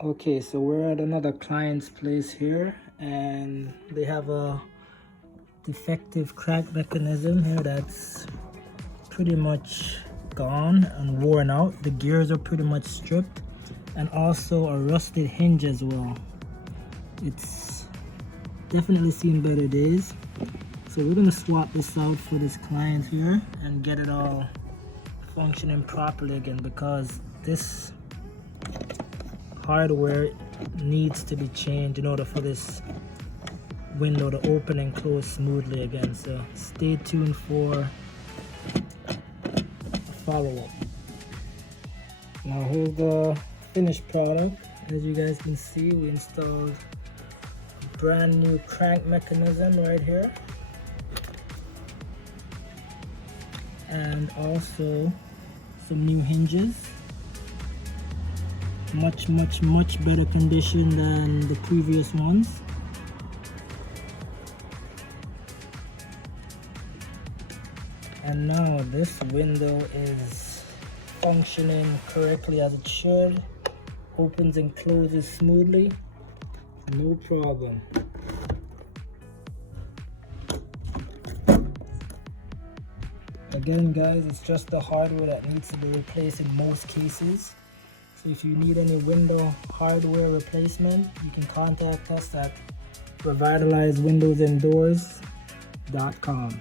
Okay, so we're at another client's place here, and they have a defective crack mechanism here that's pretty much gone and worn out. The gears are pretty much stripped, and also a rusted hinge as well. It's definitely seen better days. So we're gonna swap this out for this client here and get it all functioning properly again, because this hardware needs to be changed in order for this window to open and close smoothly again. So stay tuned for a follow-up. Now here's the finished product. As you guys can see, we installed a brand new crank mechanism right here, and also some new hinges. Much better condition than the previous ones. And now this window is functioning correctly as it should. Opens and closes smoothly, no problem. Again guys, it's just the hardware that needs to be replaced in most cases. So if you need any window hardware replacement, you can contact us at revitalizewindowsanddoors.com.